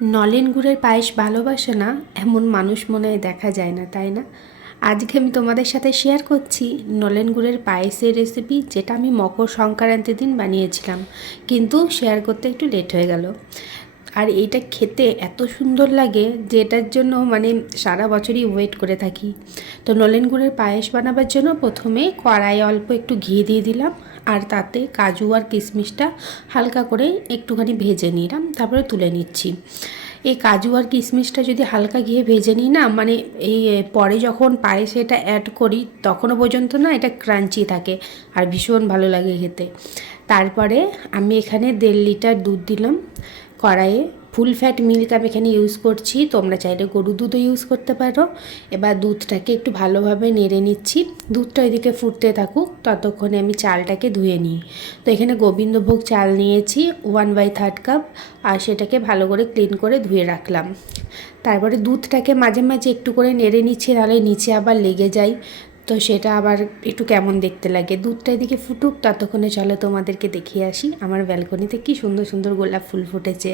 নলেন গুড়ের পায়েস ভালোবাসে না এমন মানুষ মনে হয় দেখা যায় না, তাই না? আজকে আমি তোমাদের সাথে শেয়ার করছি নলেন গুড়ের পায়েসের রেসিপি, যেটা আমি মকর সংক্রান্তির দিন বানিয়েছিলাম, কিন্তু শেয়ার করতে একটু লেট হয়ে গেল। আর এইটা খেতে এত সুন্দর লাগে যে এটার জন্য সারা বছরই ওয়েট করে থাকি। তো নলেন গুড়ের পায়েস বানাবার জন্য প্রথমে কড়াইয়ে অল্প একটু ঘি দিয়ে দিলাম, আর তাতে কাজু আর কিশমিশটা হালকা করে একটুখানি ভেজে নিলাম, তারপরে তুলে নিচ্ছি। এই কাজু আর কিশমিশটা যদি হালকা ঘিয়ে ভেজে নিই না, এই পরে যখন পায়েসে এটা অ্যাড করি তখনও পর্যন্ত না এটা ক্রাঞ্চি থাকে আর ভীষণ ভালো লাগে খেতে। তারপরে আমি এখানে 1.5 লিটার দুধ দিলাম কড়াইয়ে। ফুল ফ্যাট মিল্ক আমি এখানে ইউজ করছি, তোমরা চাইলে গরু দুধও ইউজ করতে পারো। এবার দুধটাকে একটু ভালোভাবে নেড়ে নিচ্ছি। দুধটা এদিকে ফুটতে থাকুক, ততক্ষণে আমি চালটাকে ধুয়ে নিই। তো এখানে গোবিন্দভোগ চাল নিয়েছি 1/3 কাপ, আর সেটাকে ভালো করে ক্লিন করে ধুয়ে রাখলাম। তারপরে দুধটাকে মাঝে মাঝে একটু করে নেড়ে নিচ্ছি, নাহলে নিচে আবার লেগে যায়, তো সেটা আবার একটু কেমন দেখতে লাগে। দুধটা এদিকে ফুটুক, ততক্ষণে চলো তোমাদেরকে দেখিয়ে আসি আমার ব্যালকনিতে কি সুন্দর সুন্দর গোলাপ ফুল ফুটেছে।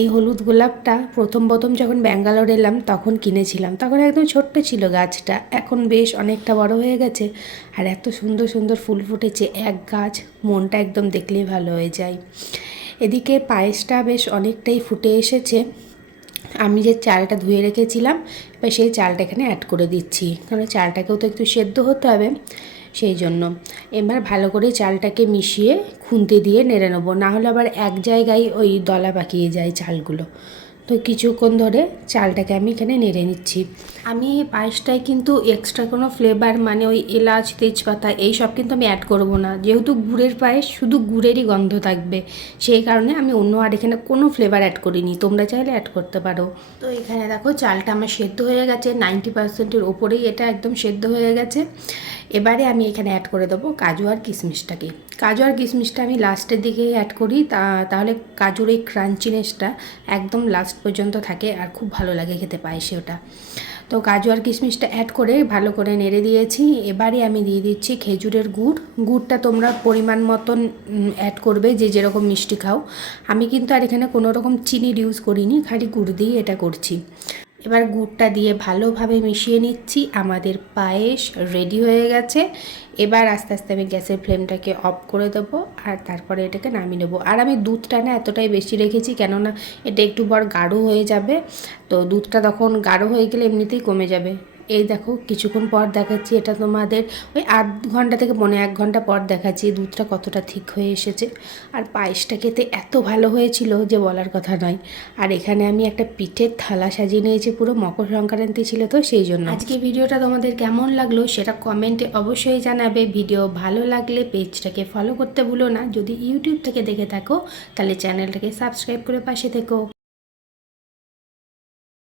এই হলুদ গোলাপটা প্রথম প্রথম যখন ব্যাঙ্গালোর এলাম তখন কিনেছিলাম, তখন একদম ছোট্ট ছিল গাছটা, এখন বেশ অনেকটা বড় হয়ে গেছে। আর এত সুন্দর সুন্দর ফুল ফুটেছে এক গাছ, মনটা একদম দেখলেই ভালো হয়ে যায়। এদিকে পায়েসটা বেশ অনেকটাই ফুটে এসেছে। আমি যে চালটা ধুয়ে রেখেছিলাম, এবার সেই চালটা এখানে অ্যাড করে দিচ্ছি, কারণ চালটাকেও তো একটু সেদ্ধ হতে হবে, সেই জন্য। এবার ভালো করে চালটাকে মিশিয়ে খুন্তি দিয়ে নেড়ে নেবো, নাহলে আবার এক জায়গায় ওই দলা পাকিয়ে যায় চালগুলো। তো কিছুক্ষণ ধরে চালটাকে আমি এখানে নেড়ে নিচ্ছি। আমি এই পায়েসটায় কিন্তু এক্সট্রা কোনো ফ্লেভার ওই এলাচ তেজপাতা এইসব কিন্তু আমি অ্যাড করব না, যেহেতু গুড়ের পায়েস শুধু গুড়েরই গন্ধ থাকবে, সেই কারণে আমি অন্য আর এখানে কোনো ফ্লেভার অ্যাড করিনি। তোমরা চাইলে অ্যাড করতে পারো। তো এখানে দেখো চালটা আমার সেদ্ধ হয়ে গেছে, 90%-এর ওপরেই এটা একদম সেদ্ধ হয়ে গেছে। এবারে আমি এখানে অ্যাড করে দেবো কাজু আর কিশমিশটাকে। কাজু আর কিশমিশটা আমি লাস্টের দিকে অ্যাড করি, তাহলে কাজুর এই ক্রাঞ্চিনেসটা একদম লাস্ট পর্যন্ত থাকে আর খুব ভালো লাগে খেতে পায়েসে ওটা। তো কাজু আর কিশমিশটা অ্যাড করে ভালো করে নেড়ে দিয়েছি। এবারে আমি দিয়ে দিচ্ছি খেজুরের গুড়। গুড়টা তোমরা পরিমাণ মতন অ্যাড করবে, যে যেরকম মিষ্টি খাও। আমি কিন্তু আর এখানে কোনো রকম চিনির ইউজ করিনি, খালি গুড় দিয়ে এটা করছি। এবার গুড়টা দিয়ে ভালোভাবে মিশিয়ে নিচ্ছি। আমাদের পায়েস রেডি হয়ে গেছে। এবার আস্তে আস্তে আমি গ্যাসের ফ্লেমটাকে অফ করে দেবো, আর তারপরে এটাকে নামিয়ে নেবো। আর আমি দুধটা না এতটাই বেশি রেখেছি, কেননা এটা একটু বড় গাঢ় হয়ে যাবে, তো দুধটা তখন গাঢ় হয়ে গেলে এমনিতেই কমে যাবে। এই দেখো কিছুক্ষণ পর দেখাচ্ছি, এটা তোমাদের ওই 8 ঘন্টা থেকে 1.5 ঘন্টা পর দেখাচ্ছি দুধটা কতটা ঠিক হয়ে এসেছে। আর পায়েসটা খেতে এত ভালো হয়েছিল যে বলার কথা নয়। আর এখানে আমি একটা পিঠের থালা সাজিয়ে নিয়েছি, পুরো মকর সংক্রান্তি ছিল তো সেই জন্য। আজকে ভিডিওটা তোমাদের কেমন লাগলো সেটা কমেন্টে অবশ্যই জানাবে। ভিডিও ভালো লাগলে পেজটাকে ফলো করতে ভুলো না। যদি ইউটিউব থেকে দেখে থাকো তাহলে চ্যানেলটাকে সাবস্ক্রাইব করে পাশে থেকো।